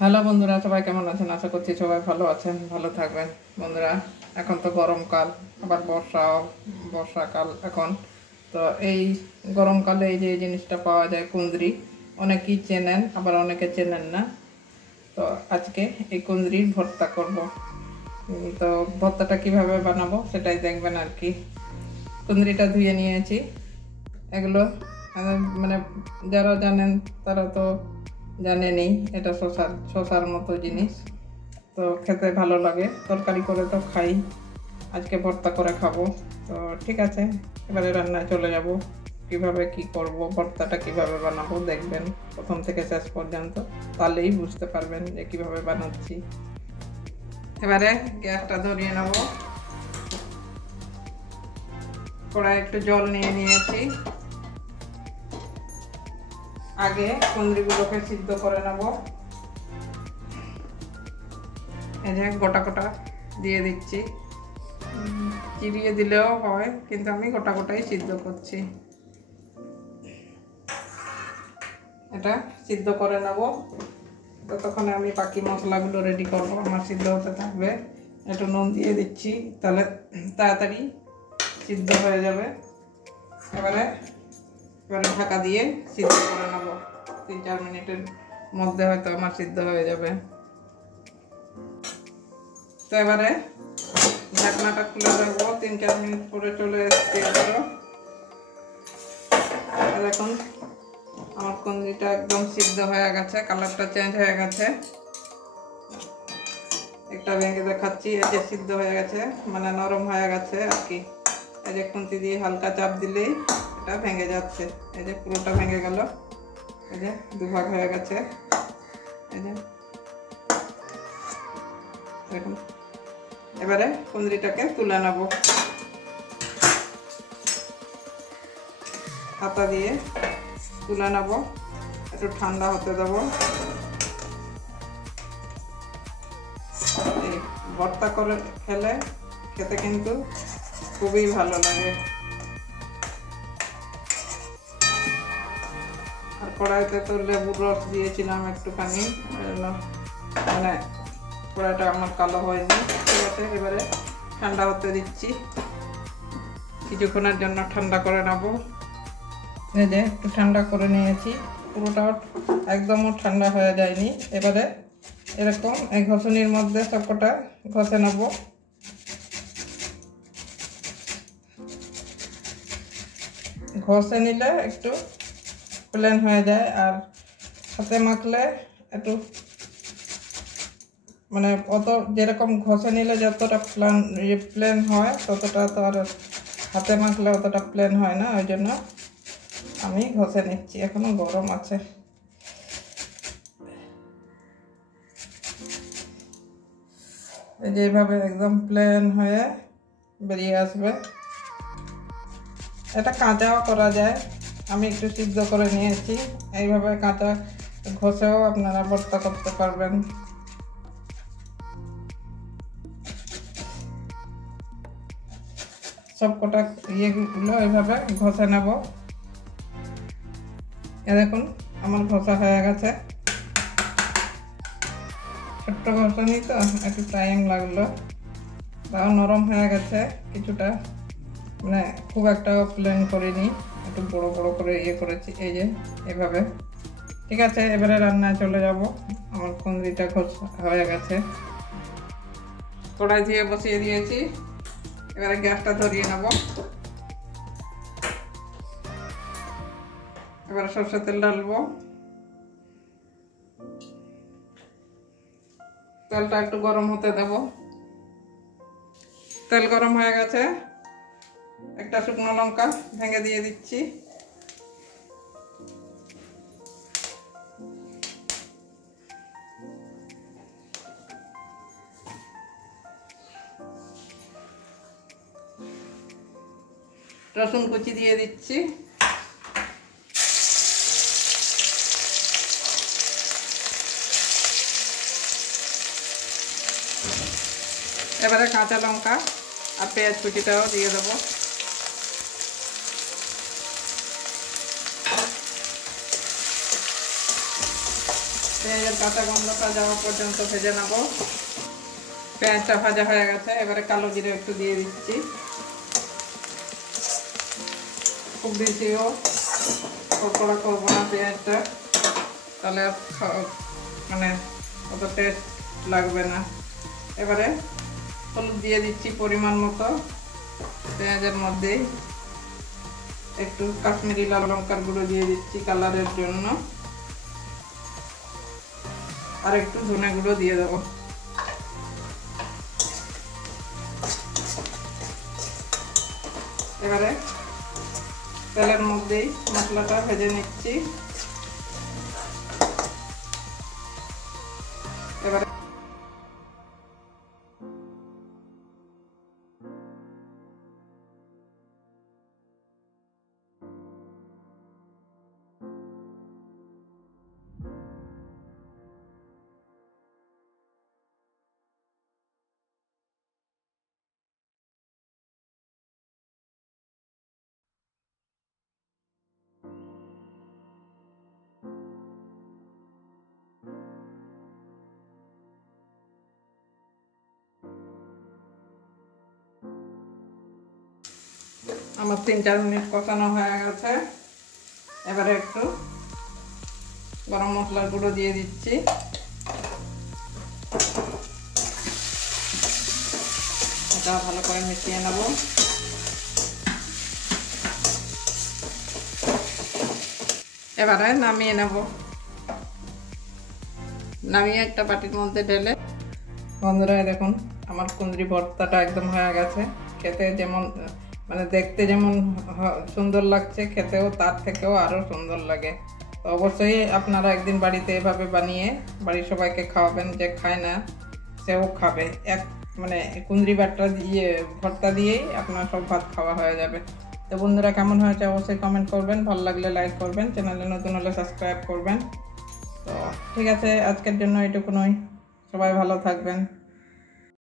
Hello বন্ধুরা, সবাই কেমন আছেন? আশা করছি সবাই ভালো আছেন, ভালো থাকবেন। বন্ধুরা, এখন তো গরমকাল, আবার বর্ষাকাল এখন। তো এই গরমকালে এই যে জিনিসটা পাওয়া যায় কুঁদরি, অনেকেই চেনেন, আবার অনেকে চেনেন না। তো আজকে এই কুঁদরির ভর্তা করব। তো ভর্তাটা কিভাবে বানাবো সেটাই দেখবেন আর কি। কুঁদরিটা ধুয়ে নিয়েছি। এগুলো মানে যারা জানেন তারা তো জানেনই, এটা শসার মতো জিনিস। তো খেতে ভালো লাগে, তরকারি করে তো খাই, আজকে ভর্তা করে খাবো। তো ঠিক আছে, এবারে রান্নায় চলে যাব। কিভাবে কি করব, ভর্তাটা কিভাবে বানাবো দেখবেন প্রথম থেকে শেষ পর্যন্ত, তাহলেই বুঝতে পারবেন যে কিভাবে বানাচ্ছি। এবারে গ্যাসটা ধরিয়ে নেব। কড়াই একটু জল নিয়ে নিয়েছি। আগে কুঁদরিগুলোকে সিদ্ধ করে নেব। এই যে গোটা গোটা দিয়ে দিচ্ছি, চিরিয়ে দিলেও হয়, কিন্তু আমি গোটা গোটাই সিদ্ধ করছি। এটা সিদ্ধ করে নেব। ততক্ষণে আমি বাকি মশলাগুলো রেডি করবো, আমার সিদ্ধ হতে থাকবে। একটু নুন দিয়ে দিচ্ছি, তাহলে তাড়াতাড়ি সিদ্ধ হয়ে যাবে। এবারে ঢাকা দিয়ে সিদ্ধ করে নেব। 3-4 মিনিটের মধ্যে হয়তো আমার সিদ্ধ হয়ে যাবে। তো এবারে ঢাকনাটা খুলে দেবো। 3-4 মিনিট পরে চলে এসেছি। দেখুন আমার কুঁদরিটা একদম সিদ্ধ হয়ে গেছে, কালারটা চেঞ্জ হয়ে গেছে। একটা ভেঙে দেখাচ্ছি, এই যে সিদ্ধ হয়ে গেছে, মানে নরম হয়ে গেছে আর কি। এই যে খুন্তি দিয়ে হালকা চাপ দিলেই এটা ভেঙে যাচ্ছে। এই যে পুরোটা ভেঙে গেল, এই যে দুভাগ হয়ে গেছে। এই যে দেখুন, এবারে কুঁদরিটাকে তুলে নেব। হাতা দিয়ে তুলে নেব, একটু ঠান্ডা হতে দেব। এই ভর্তা করে খেতে কিন্তু খুবই ভালো লাগে। আর কড়াইতে তো লেবুর রস দিয়েছিলাম একটুখানি, মানে কড়াইটা আমার কালো হয়নি। ঠিক আছে, এবারে ঠান্ডা হতে দিচ্ছি, কিছুক্ষণের জন্য ঠান্ডা করে নেব। এই যে একটু ঠান্ডা করে নিয়েছি, পুরোটাও একদমও ঠান্ডা হয়ে যায়নি। এবারে এরকম এই ঘষনির মধ্যে সবকটা ঘষে নেব। ঘষে নিলে একটু প্লেন হয়ে যায়, আর হাতে মাখলে একটু মানে অত যেরকম ঘষে নিলে যতটা প্লেন হয়, ততটা তো আর হাতে মাখলে অতটা প্লেন হয় না। ওই জন্য আমি ঘষে নিচ্ছি, এখনো গরম আছে। এই যে এইভাবে একদম প্লেন হয়ে বেরিয়ে আসবে। এটা কাঁচাও করা যায়, আমি একটু সিদ্ধ করে নিয়েছি। এইভাবে কাঁচা ঘষেও আপনারা ভর্তা করতে পারবেন। সবকটা ইয়েগুলো এইভাবে ঘষে নেব। এ দেখুন আমার ঘষা হয়ে গেছে। ছোট্ট ঘষানি তো একটু টাইম লাগলো, তাও নরম হয়ে গেছে কিছুটা, মানে খুব একটা প্লেন করিনি, একটু বড় বড় করে ইয়ে করেছি। এই যে এভাবে। ঠিক আছে, এবারে রান্নায় চলে যাব। আমার কুঁদরিটা ঘষা হয়ে গেছে, কড়াই দিয়ে বসিয়ে দিয়েছি। এবারে গ্যাসটা ধরিয়ে নেব। এবারে সরষের তেল ঢালবো। তেলটা একটু গরম হতে দেব। তেল গরম হয়ে গেছে, একটা শুকনো লঙ্কা ভেঙে দিয়ে দিচ্ছি। রসুন কুচি দিয়ে দিচ্ছি। এবারে কাঁচা লঙ্কা আর পেঁয়াজ কুচিটাও দিয়ে দেবো। পেঁয়াজের কাঁচা গন্ধটা যাওয়া পর্যন্ত ভেজে নেব। পেঁয়াজটা ভাজা হয়ে গেছে, এবারে কালো জিরে একটু দিয়ে দিচ্ছি। খুব বেশিও কড়কড়া করবো না পেঁয়াজটা, তাহলে মানে অত টেস্ট লাগবে না। এবারে হলুদ দিয়ে দিচ্ছি পরিমাণ মতো। পেঁয়াজের মধ্যেই একটু কাশ্মীরি লাল লঙ্কার গুঁড়ো দিয়ে দিচ্ছি কালারের জন্য, আর একটু ধনে গুঁড়ো দিয়ে দেবো। এবারে তেলের মধ্যেই মশলাটা ভেজে নিচ্ছি। এবারে আমার 3-4 মিনিট কষানো হয়ে গেছে। এবারে একটু গরম মশলার গুঁড়ো দিয়ে দিচ্ছি। এটা ভালো করে মিশিয়ে নেব। এবারে নামিয়ে নেব। নামিয়ে একটা বাটির মধ্যে ঢেলে, বন্ধুরা দেখুন আমার কুঁদরি ভর্তাটা একদম হয়ে গেছে। খেতে যেমন মানে দেখতে যেমন সুন্দর লাগছে, খেতেও তার থেকেও আরও সুন্দর লাগে। তো অবশ্যই আপনারা একদিন বাড়িতে এভাবে বানিয়ে বাড়ির সবাইকে খাওয়াবেন, যে খায় না সেও খাবে। মানে কুঁদরি ভর্তা দিয়েই আপনার সব ভাত খাওয়া হয়ে যাবে। তো বন্ধুরা কেমন হয়েছে অবশ্যই কমেন্ট করবেন, ভালো লাগলে লাইক করবেন, চ্যানেলে নতুন হলে সাবস্ক্রাইব করবেন। তো ঠিক আছে, আজকের জন্য এটুকুনই। সবাই ভালো থাকবেন।